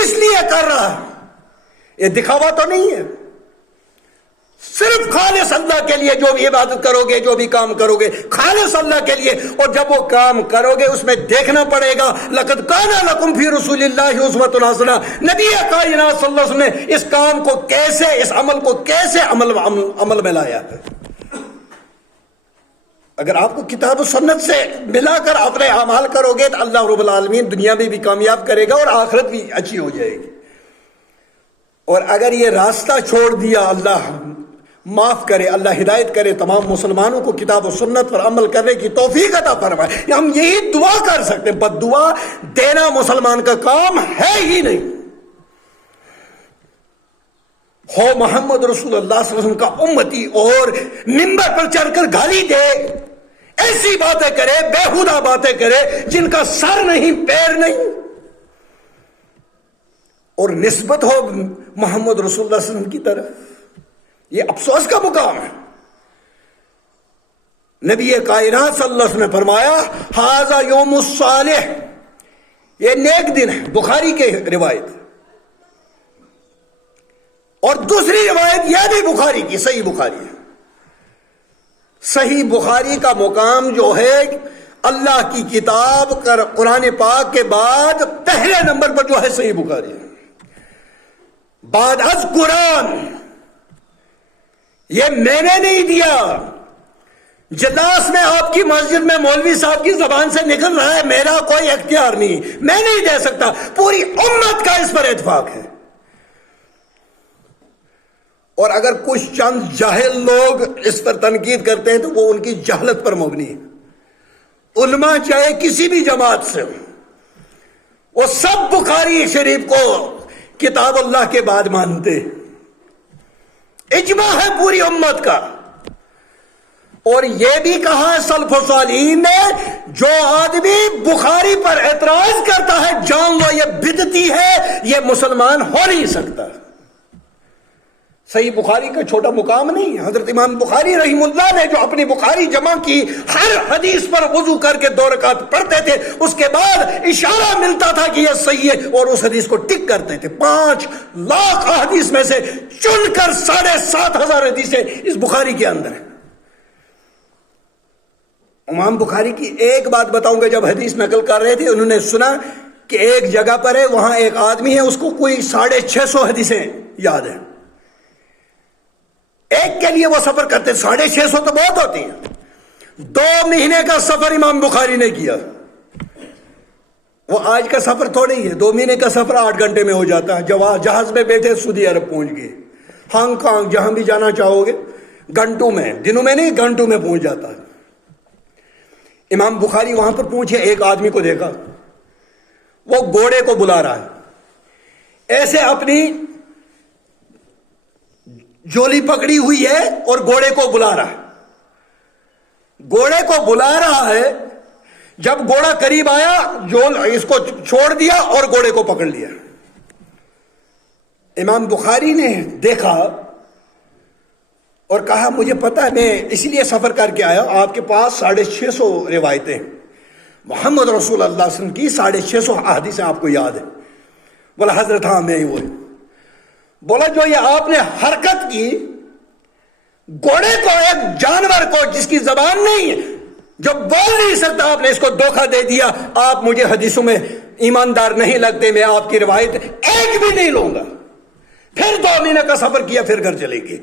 کس لیے کر رہا ہے؟ یہ دکھاوا تو نہیں ہے، صرف خالص اللہ کے لیے جو بھی عبادت کرو گے، جو بھی کام کرو گے خالص اللہ کے لیے، اور جب وہ کام کرو گے اس میں دیکھنا پڑے گا لقد کان لکم فی رسول اللہ اسوۃ حسنہ، نبی کائنات صلی اللہ علیہ وسلم نے اس کام کو کیسے، اس عمل کو کیسے عمل میں لایا ہے۔ اگر آپ کو کتاب و سنت سے ملا کر اپنے اعمال کرو گے تو اللہ رب العالمین دنیا میں بھی کامیاب کرے گا اور آخرت بھی اچھی ہو جائے گی۔ اور اگر یہ راستہ چھوڑ دیا، اللہ معاف کرے، اللہ ہدایت کرے تمام مسلمانوں کو کتاب و سنت پر عمل کرنے کی توفیق عطا فرمائے۔ ہم یہی دعا کر سکتے ہیں، بد دعا دینا مسلمان کا کام ہے ہی نہیں۔ ہو محمد رسول اللہ صلی اللہ علیہ وسلم کا امتی اور منبر پر چڑھ کر گالی دے، ایسی باتیں کرے، بیہودہ باتیں کرے جن کا سر نہیں پیر نہیں، اور نسبت ہو محمد رسول اللہ صلی اللہ علیہ وسلم کی طرف، یہ افسوس کا مقام ہے۔ نبی کائنات صلی اللہ علیہ وسلم نے فرمایا ھذا یوم الصالح، یہ نیک دن ہے، بخاری کے روایت، اور دوسری روایت یہ بھی بخاری کی، صحیح بخاری ہے۔ صحیح بخاری کا مقام جو ہے اللہ کی کتاب قرآن پاک کے بعد پہلے نمبر پر جو ہے صحیح بخاری ہے، بعد از قرآن۔ یہ میں نے نہیں دیا، جلاس میں آپ کی مسجد میں مولوی صاحب کی زبان سے نکل رہا ہے، میرا کوئی اختیار نہیں، میں نہیں دے سکتا، پوری امت کا اس پر اتفاق ہے۔ اور اگر کچھ چند جاہل لوگ اس پر تنقید کرتے ہیں تو وہ ان کی جہالت پر مبنی ہے۔ علماء چاہے کسی بھی جماعت سے ہو، وہ سب بخاری شریف کو کتاب اللہ کے بعد مانتے، اجماع ہے پوری امت کا۔ اور یہ بھی کہا سلف و صالحین نے، جو آدمی بخاری پر اعتراض کرتا ہے جان لو یہ بدعتی ہے، یہ مسلمان ہو نہیں سکتا۔ صحیح بخاری کا چھوٹا مقام نہیں ہے۔ حضرت امام بخاری رحمہ اللہ نے جو اپنی بخاری جمع کی، ہر حدیث پر وضو کر کے 2 رکعت پڑھتے تھے، اس کے بعد اشارہ ملتا تھا کہ یہ صحیح ہے، اور اس حدیث کو ٹک کرتے تھے۔ 5 لاکھ حدیث میں سے چن کر 7,500 حدیثیں اس بخاری کے اندر ہیں۔ امام بخاری کی ایک بات بتاؤں گا، جب حدیث نقل کر رہے تھے انہوں نے سنا کہ ایک جگہ پر ہے، وہاں ایک آدمی ہے، اس کو کوئی 650 حدیثیں یاد ہیں، ایک کے لیے وہ سفر کرتے، 650 تو بہت ہوتی ہیں۔ 2 مہینے کا سفر امام بخاری نے کیا۔ وہ آج کا سفر تھوڑی ہی ہے، 2 مہینے کا سفر 8 گھنٹے میں ہو جاتا ہے۔ جہاز میں بیٹھے سعودی عرب پہنچ گئے، ہانگ کانگ، جہاں بھی جانا چاہو گے گھنٹوں میں، دنوں میں نہیں گھنٹوں میں پہنچ جاتا ہے۔ امام بخاری وہاں پر پہنچے، ایک آدمی کو دیکھا، وہ گھوڑے کو بلا رہا ہے، ایسے اپنی جولی پکڑی ہوئی ہے اور گھوڑے کو بلا رہا ہے، گھوڑے کو بلا رہا ہے۔ جب گھوڑا قریب آیا، اس کو چھوڑ دیا اور گھوڑے کو پکڑ لیا۔ امام بخاری نے دیکھا اور کہا مجھے پتا ہے، میں اسی لیے سفر کر کے آیا، آپ کے پاس 650 روایتیں، محمد رسول اللہ صلی اللہ علیہ وسلم کی 650 احادیث آپ کو یاد ہے؟ بولا حضرت ہاں میں ہی وہ۔ بولا جو یہ آپ نے حرکت کی، گھوڑے کو، ایک جانور کو جس کی زبان نہیں ہے، جو بول نہیں سکتا، آپ نے اس کو دھوکہ دے دیا، آپ مجھے حدیثوں میں ایماندار نہیں لگتے، میں آپ کی روایت ایک بھی نہیں لوں گا۔ پھر 2 مہینے کا سفر کیا، پھر گھر چلے گئے۔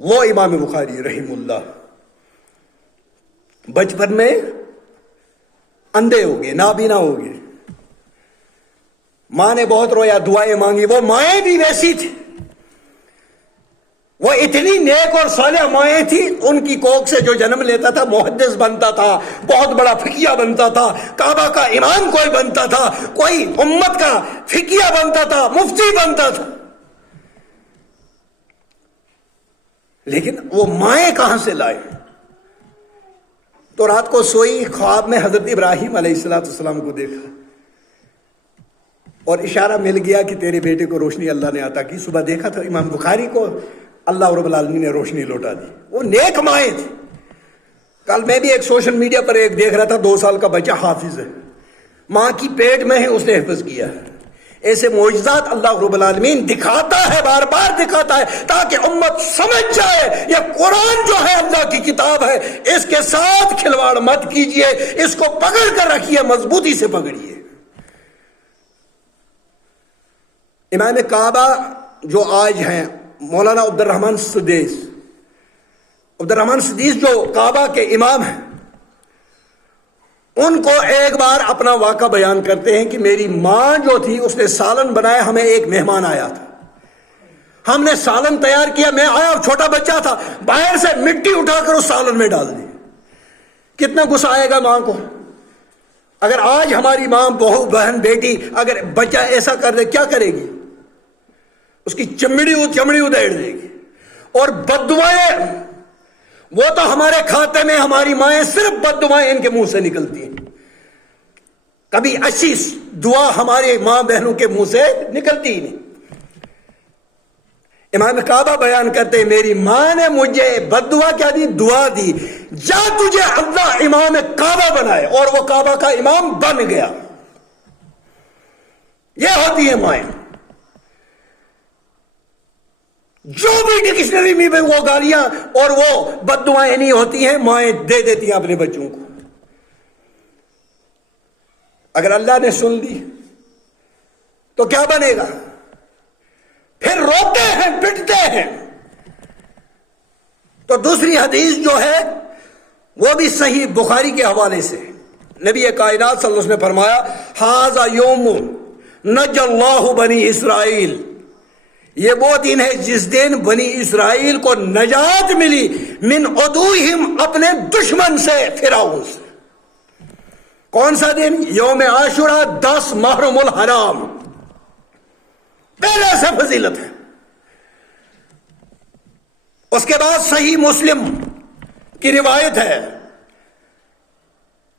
وہ امام بخاری رحم اللہ بچپن میں اندھے ہو گئے، نابینا ہو گئے، ماں نے بہت رویا، دعائیں مانگی، وہ مائیں بھی ویسی تھی، وہ اتنی نیک اور صالح مائیں تھی، ان کی کوکھ سے جو جنم لیتا تھا محدث بنتا تھا، بہت بڑا فقیہ بنتا تھا، کعبہ کا امام کوئی بنتا تھا، کوئی امت کا فقیہ بنتا تھا، مفتی بنتا تھا۔ لیکن وہ مائیں کہاں سے لائے؟ تو رات کو سوئی، خواب میں حضرت ابراہیم علیہ السلام کو دیکھا اور اشارہ مل گیا کہ تیرے بیٹے کو روشنی اللہ نے عطا کی۔ صبح دیکھا تو امام بخاری کو اللہ رب العالمین نے روشنی لوٹا دی۔ وہ نیک مائیں تھی۔ کل میں بھی ایک سوشل میڈیا پر ایک دیکھ رہا تھا، 2 سال کا بچہ حافظ ہے، ماں کی پیٹ میں ہے، اس نے حفظ کیا ہے۔ ایسے معجزات اللہ رب العالمین دکھاتا ہے، بار بار دکھاتا ہے، تاکہ امت سمجھ جائے یہ قرآن جو ہے اللہ کی کتاب ہے، اس کے ساتھ کھلواڑ مت کیجئے، اس کو پکڑ کر رکھیے، مضبوطی سے پکڑیے۔ امام کعبہ جو آج ہیں مولانا عبد الرحمن سدیس، جو کعبہ کے امام ہیں، ان کو ایک بار اپنا واقعہ بیان کرتے ہیں کہ میری ماں جو تھی اس نے سالن بنایا، ہمیں ایک مہمان آیا تھا، ہم نے سالن تیار کیا، میں آیا اور چھوٹا بچہ تھا، باہر سے مٹی اٹھا کر اس سالن میں ڈال دی۔ کتنا غصہ آئے گا ماں کو؟ اگر آج ہماری ماں، بہو، بہن، بیٹی اگر بچہ ایسا کر دے کیا کرے گی؟ اس کی چمڑی ادھیڑ دے گی۔ اور بد دعائیں، وہ تو ہمارے کھاتے میں ہماری مائیں صرف بد دعائیں ان کے منہ سے نکلتی ہیں، کبھی اچھی دعا ہمارے ماں بہنوں کے منہ سے نکلتی ہی نہیں۔ امام کعبہ بیان کرتے ہیں میری ماں نے مجھے بد دعا کیا دی؟ دعا دی، جا تجھے اللہ امام کعبہ بنائے، اور وہ کعبہ کا امام بن گیا۔ یہ ہوتی ہے مائیں، جو بھی ڈکشنری میں وہ گالیاں اور وہ بد دعائیں نہیں ہوتی ہیں، مائیں دے دیتی ہیں اپنے بچوں کو۔ اگر اللہ نے سن لی تو کیا بنے گا؟ پھر روتے ہیں، پٹتے ہیں۔ تو دوسری حدیث جو ہے وہ بھی صحیح بخاری کے حوالے سے، نبی کائنات صلی اللہ علیہ وسلم نے فرمایا ھذا یوم نجى اللہ بنی اسرائیل، یہ وہ دن ہے جس دن بنی اسرائیل کو نجات ملی من عدوہم، اپنے دشمن سے، فرعون سے۔ کون سا دن؟ یوم عاشوراء، 10 محرم الحرام، پہلے سے فضیلت ہے۔ اس کے بعد صحیح مسلم کی روایت ہے،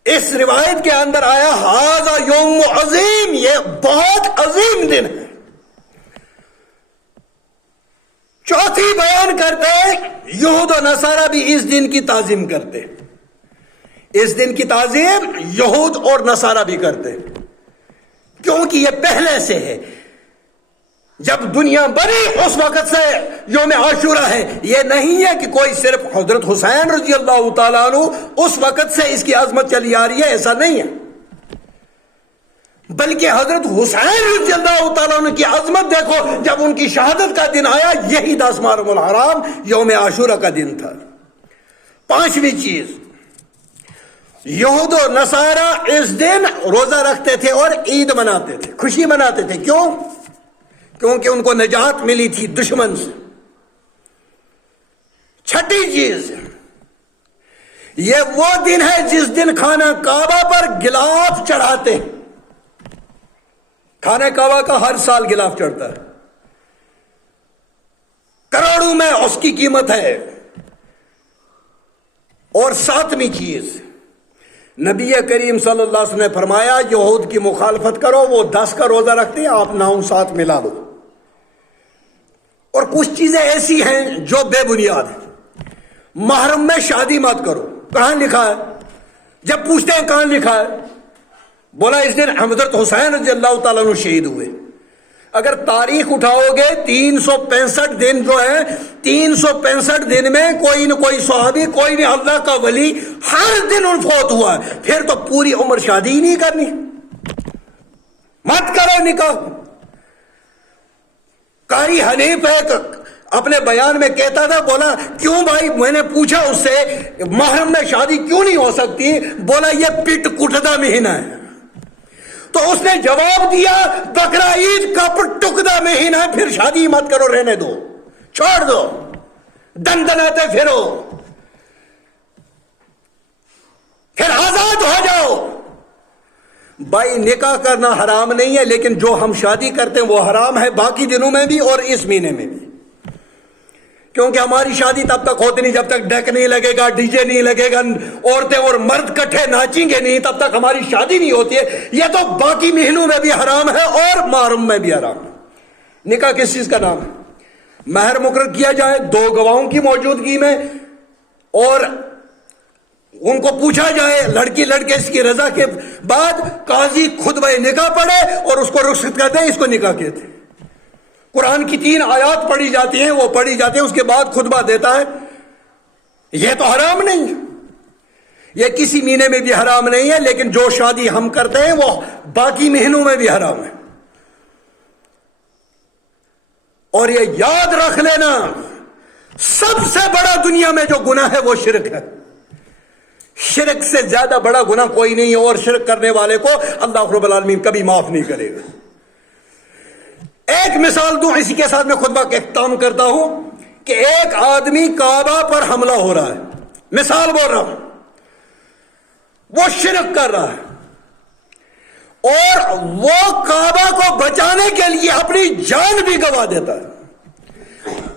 اس روایت کے اندر آیا ھذا یوم عظیم، یہ بہت عظیم دن ہے۔ چوتھی بیان کرتے یہود و نصارہ بھی اس دن کی تعظیم کرتے، اس دن کی تعظیم یہود اور نصارہ بھی کرتے، کیونکہ یہ پہلے سے ہے، جب دنیا بنی اس وقت سے یوم عاشوراء ہے۔ یہ نہیں ہے کہ کوئی صرف حضرت حسین رضی اللہ تعالیٰ عنہ اس وقت سے اس کی عظمت چلی آ رہی ہے، ایسا نہیں ہے، بلکہ حضرت حسین رضی اللہ تعالیٰ عنہ کی عظمت دیکھو، جب ان کی شہادت کا دن آیا یہی 10 محرم الحرام یوم عاشوراء کا دن تھا۔ پانچویں چیز، یہود و نصارہ اس دن روزہ رکھتے تھے اور عید مناتے تھے، خوشی مناتے تھے۔ کیوں؟ کیونکہ ان کو نجات ملی تھی دشمن سے۔ چھٹی چیز، یہ وہ دن ہے جس دن خانہ کعبہ پر غلاف چڑھاتے ہیں۔ خانہ کعبہ کا ہر سال غلاف چڑھتا ہے، کروڑوں میں اس کی قیمت ہے۔ اور ساتویں چیز، نبی کریم صلی اللہ علیہ وسلم نے فرمایا یہود کی مخالفت کرو، وہ 10 کا روزہ رکھتے ہیں، آپ 9 ساتھ ملا لو۔ اور کچھ چیزیں ایسی ہیں جو بے بنیاد ہیں۔ محرم میں شادی مت کرو، کہاں لکھا ہے؟ جب پوچھتے ہیں کہاں لکھا ہے، بولا اس دن حضرت حسین رضی اللہ تعالیٰ عنہ شہید ہوئے۔ اگر تاریخ اٹھاؤ گے 365 دن جو ہے، 365 دن میں کوئی نہ کوئی صحابی، کوئی نہ اللہ کا ولی ہر دن ان فوت ہوا ہے، پھر تو پوری عمر شادی ہی نہیں کرنی، مت کرو نکاح۔ قاری حنیف ایک اپنے بیان میں کہتا تھا، بولا کیوں بھائی، میں نے پوچھا اس سے محرم میں شادی کیوں نہیں ہو سکتی، بولا یہ پٹ کٹدا مہینہ ہے۔ تو اس نے جواب دیا بقرہ عید کا ٹکدا مہینہ ہے، پھر شادی مت کرو، رہنے دو، چھوڑ دو، دن دناتے پھرو، پھر آزاد ہو جاؤ۔ بھائی نکاح کرنا حرام نہیں ہے، لیکن جو ہم شادی کرتے ہیں وہ حرام ہے، باقی دنوں میں بھی اور اس مہینے میں بھی، کیونکہ ہماری شادی تب تک ہوتی نہیں جب تک ڈیک نہیں لگے گا، ڈی جے نہیں لگے گا، عورتیں اور مرد کٹھے ناچیں گے نہیں، تب تک ہماری شادی نہیں ہوتی ہے۔ یہ تو باقی مہینوں میں بھی حرام ہے اور محرم میں بھی حرام ہے۔ نکاح کس چیز کا نام ہے؟ مہر مقرر کیا جائے 2 گواہوں کی موجودگی میں، اور ان کو پوچھا جائے لڑکی لڑکے اس کی رضا کے بعد قاضی خطبہ نکاح پڑھے اور اس کو رخصت کر دے، اس کو نکاح کہتے ہیں۔ قرآن کی 3 آیات پڑھی جاتی ہیں، وہ پڑھی جاتی ہیں، اس کے بعد خطبہ دیتا ہے۔ یہ تو حرام نہیں ہے، یہ کسی مہینے میں بھی حرام نہیں ہے، لیکن جو شادی ہم کرتے ہیں وہ باقی مہینوں میں بھی حرام ہے۔ اور یہ یاد رکھ لینا، سب سے بڑا دنیا میں جو گناہ ہے وہ شرک ہے۔ شرک سے زیادہ بڑا گناہ کوئی نہیں ہے، اور شرک کرنے والے کو اللہ رب العالمین کبھی معاف نہیں کرے گا۔ ایک مثال دوں، اسی کے ساتھ میں خطبہ کا اختتام کرتا ہوں، کہ ایک آدمی کعبہ پر حملہ ہو رہا ہے، مثال بول رہا ہوں، وہ شرک کر رہا ہے اور وہ کعبہ کو بچانے کے لیے اپنی جان بھی گنوا دیتا ہے،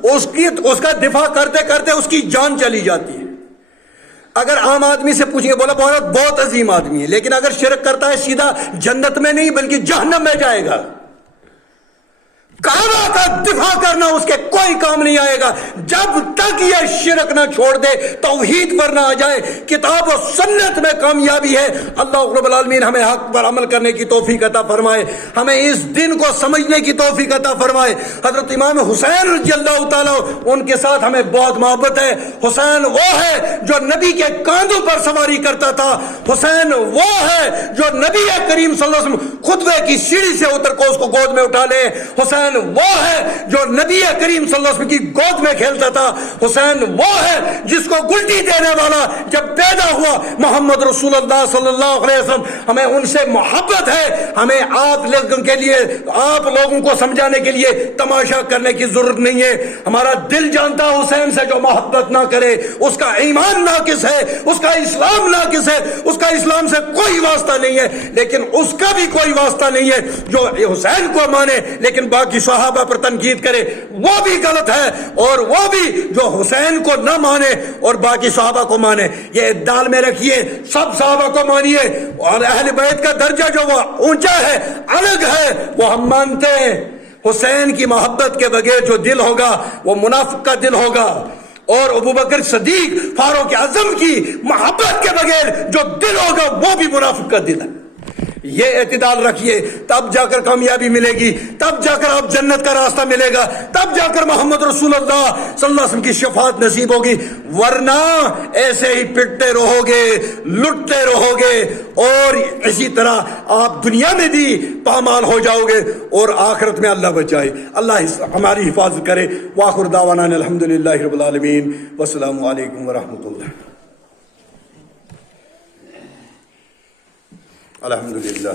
اس کا دفاع کرتے کرتے اس کی جان چلی جاتی ہے۔ اگر عام آدمی سے پوچھیں گے، بولا بہت عظیم آدمی ہے، لیکن اگر شرک کرتا ہے سیدھا جنت میں نہیں بلکہ جہنم میں جائے گا۔ کعبہ کا دفاع کرنا اس کے کوئی کام نہیں آئے گا جب تک یہ شرک نہ چھوڑ دے، توحید پر نہ آ جائے، کتاب و سنت میں کامیابی ہے۔ اللہ رب العالمین ہمیں حق پر عمل کرنے کی توفیق عطا فرمائے، ہمیں اس دن کو سمجھنے کی توفیق عطا فرمائے۔ حضرت امام حسین رضی اللہ تعالیٰ ان کے ساتھ ہمیں بہت محبت ہے۔ حسین وہ ہے جو نبی کے کاندھوں پر سواری کرتا تھا، حسین وہ ہے جو نبی کریم صلی اللہ علیہ وسلم خطبے کی سیڑھی سے اتر کو اس کو گود میں اٹھا لے، حسین وہ ہے جو نبی کریم صلی اللہ علیہ وسلم کی گود میں کھیلتا تھا، حسین وہ ہے جس کو گلٹی دینے والا جب پیدا ہوا محمد رسول اللہ صلی اللہ علیہ وسلم۔ ہمیں ان سے محبت ہے، ہمیں آپ لوگوں کے لیے، آپ لوگوں کو سمجھانے کے لیے تماشا کرنے کی ضرورت نہیں ہے۔ ہمارا دل جانتا ہے حسین سے جو محبت نہ کرے اس کا ایمان ناقص ہے، اس کا اسلام ناقص ہے، اس کا اسلام سے کوئی واسطہ نہیں ہے۔ لیکن اس کا بھی کوئی واسطہ نہیں ہے جو حسین کو مانے لیکن باقی صحابہ پر تنقید کرے، وہ بھی غلط ہے، اور وہ بھی جو حسین کو نہ مانے اور باقی صحابہ کو مانے۔ یہ دال میں رکھیے، سب صحابہ کو مانیے، اور اہل بیت کا درجہ جو وہ اونچا ہے، الگ ہے، وہ ہم مانتے ہیں۔ حسین کی محبت کے بغیر جو دل ہوگا وہ منافق کا دل ہوگا، اور ابوبکر صدیق فاروق اعظم کی محبت کے بغیر جو دل ہوگا وہ بھی منافق کا دل ہے۔ یہ اعتدال رکھیے، تب جا کر کامیابی ملے گی، تب جا کر آپ جنت کا راستہ ملے گا، تب جا کر محمد رسول اللہ صلی اللہ علیہ وسلم کی شفاعت نصیب ہوگی۔ ورنہ ایسے ہی پٹتے رہو گے، لٹتے رہو گے، اور اسی طرح آپ دنیا میں بھی پامال ہو جاؤ گے اور آخرت میں اللہ بچائے، اللہ ہماری حفاظت کرے۔ وآخر دعوانا الحمدللہ رب العالمین، والسلام علیکم ورحمۃ اللہ۔ الحمدللہ۔